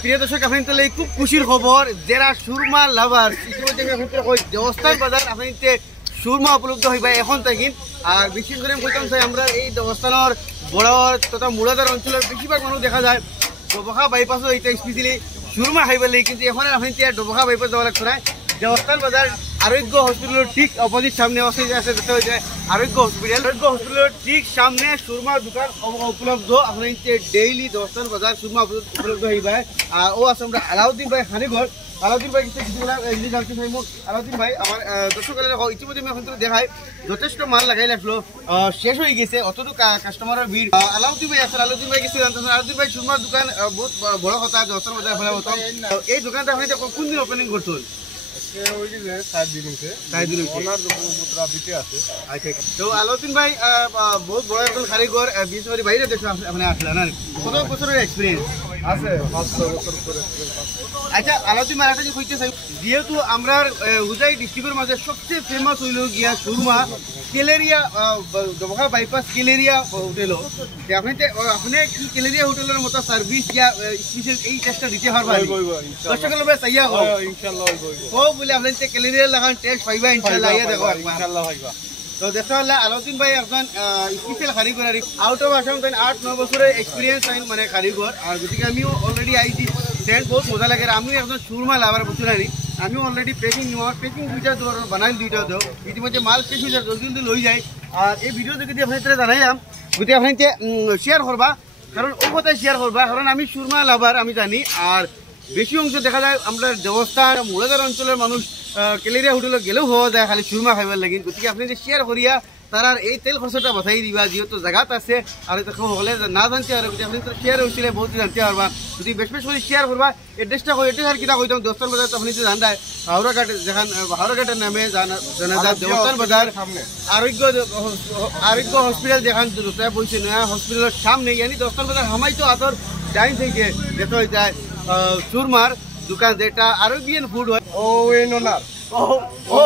প্রিয় দর্শক আপনার তো খুব খুশির খবর যারা সুরমা লাভার ইতিমধ্যে দেবস্থান বাজার আপনার সুরমা উপলব্ধ হইবা এখন থাকি। আর বিশেষ করে কইতাম চাই আমরা এই দেবস্থানের বড়াওয়ার তথা মুড়াদার অঞ্চলের বেশিরভাগ মানুষ দেখা যায় ডবখা বাইপাসও এটা স্পেশালি সুরমা খাইবার লাগে, কিন্তু এখন আপনার ডবখা বাইপাস যাওয়া লাগছে না। দেবস্থান বাজার আরোগ্য হসপিটালের ঠিক অপোজিট সামনে আছে দেখতে হয়ে যায় আরোগ্য হসপিটালের ঠিক সামনে সুরমা দোকান উপলব্ধ। আপনার ডেইলি দেবস্থান বাজার সুরমা উপলব্ধ হইবা। আর ও আছে আমরা আলাউদ্দিন ভাই হানিঘর। আলাউদ্দিন ভাই কিছুগুলা জানতে চাইব। আলাউদ্দিন ভাই আমার দর্শকের ইতিমধ্যে আমি এখন দেখাই যথেষ্ট মাল লাগাই রাখলো, শেষ হয়ে গেছে অতটুকু কাস্টমারের ভিড়। আলাউদ্দিন ভাই আছে, আলাউদ্দিন ভাই কিছু জানতে আলাউদ্দিন ভাই সুরমার দোকান বহুত বড় কথা দেবস্থান বাজার ফেলা হতো। এই দোকানটা আপনি কোন দিন ওপেনিং করছেন? তো আলাউদ্দিন ভাই বহুত বড় একজন কারিগর, বিশেষ করে বাইরে দেশে আপনি আসলেন না, কত বছরের এক্সপিরিয়েন্স আছে? 5-6 বছর করে। আচ্ছা আলাউদ্দিন ভাই একটা যে কইতে চাই, যেহেতু আমরা হুজাই ডিস্ট্রিক্টের মাঝে সবচেয়ে ফেমাস হইল গিয়া সুরমা কেলেরিয়া ডবখা বাইপাস কেলেরিয়া হোটেল, আপনি কি কেলেরিয়া হোটেলের মতো সার্ভিস ইয়া স্পেশাল এই টেস্টটা দিতে পারবেন? দর্শকের উপরে চাইয়া ইনশাআল্লাহ বলে আপনি কেলেরিয়া লাগান টেস্ট পাইবা ইনশাআল্লাহ। ইয়া দেখো ইনশাআল্লাহ পাইবা। তো দেখা হলে আলাউদ্দিন ভাই একজন স্পেশাল কারিগর, আর আউট অফ আসাম 8-9 বছরের এক্সপিরিয়েন্স মানে কারিগর। আর গতিকে আমিও অলরেডি আইছি, ফ্রেন্ড বহুত মজা লাগে। আমিও একজন সুরমা লাভার বুঝতে পারি। আমিও অলরেডি প্যাকিং নেওয়া প্যাকিং দুইটা বানাই দুইটা দেও, ইতিমধ্যে মাল শেষ হয়ে যায়, জলদি জলদি লই যায়। আর এই ভিডিও যদি আপনার জানাইলাম গতিকে আপনি শেয়ার করবা, কারণ ও কথায় শেয়ার করবা, কারণ আমি সুরমা লাভার আমি জানি। আর বেশি অংশ দেখা যায় আমরা দেবস্থান মুড়াদার অঞ্চলের মানুষ কেলেরিয়া হোটেলে গেলেও হওয়া যায় খালি সুরমা খাইবার লাগে। গতিকে আপনি যে শেয়ার করিয়া তার আর এই তেল খরচটা বাঁচাই দিবা, যেহেতু জায়গাত আছে। আর হলে না জানতে আর আপনি তো শেয়ার হয়েছিল বহুত জানতে পারবা। যদি বেশ বেশ করে শেয়ার করবা। এড্রেসটা এড্রেস আর কিনা কইতাম দেবস্থান বাজার তো আপনি তো জানায় হাওড়াঘাট, যেখান হাওড়াঘাটের নামে জানা যায় দেবস্থান বাজার আরোগ্য হসপিটাল যেখান বলছে নয়া হসপিটালের সামনে, ইয়ানি দেবস্থান বাজার হামাই তো আতর ডাইন থেকে দেখা হয়ে যায় সুরমার দোকান, যেটা আরবিয়ান ফুড হয়। ও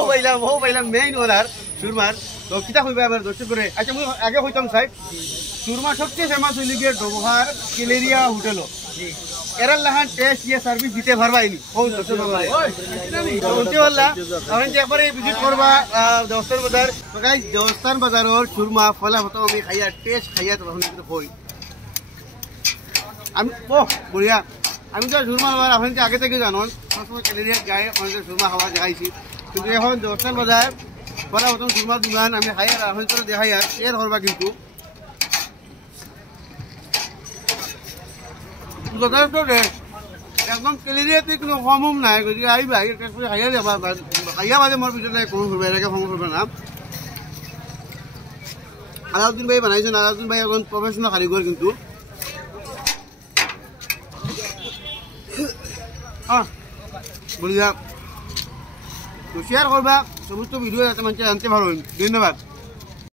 পাইলাম মেইন ওনার সুরমার। তো কিতা হইবে আমার দর্শক করে। আচ্ছা আমি আগে হইতাম সাহেব সুরমা সবচেয়ে ফেমাস হইল গিয়ে ডবহার কেলেরিয়া হোটেল, এরার লাহান টেস্ট ইয়ে সার্ভিস দিতে পারবাইনি বলতে পারলা আপনি যে একবারে ভিজিট করবা দেবস্থান বাজার। তো গাইস দেবস্থান বাজারের সুরমা ফলা হতো আমি খাইয়া টেস্ট খাইয়া তখন হই আমি বঢ়িয়া। আমি তো সুরমা খাবার আপনি আগে থেকে জানুন সবসময় কেলেরিয়া গায়ে অনেক সুরমা খাওয়া দেখাইছি, কিন্তু এখন দেবস্থান বাজার পরে প্রথম সুরমার দোকান আমি খাই আর আপনি তো দেখাই আর শেয়ার করবা, কিন্তু যথেষ্ট একদম কেলেরিয়াতে কোনো কম নাই। গতিকে আহিবা খাইয়া যাবা, খাইয়া বাদে মোৰ পিছতে কোনো করবে এটাকে কম করবে না। আলাউদ্দিন ভাই বানাইছেন, আলাউদ্দিন ভাই এখন প্রফেশনাল কারিগর কিন্তু। বলিয়া তো শেয়ার করবা সমস্ত ভিডিও যাতে মানুষ জানতে পারবেন। ধন্যবাদ।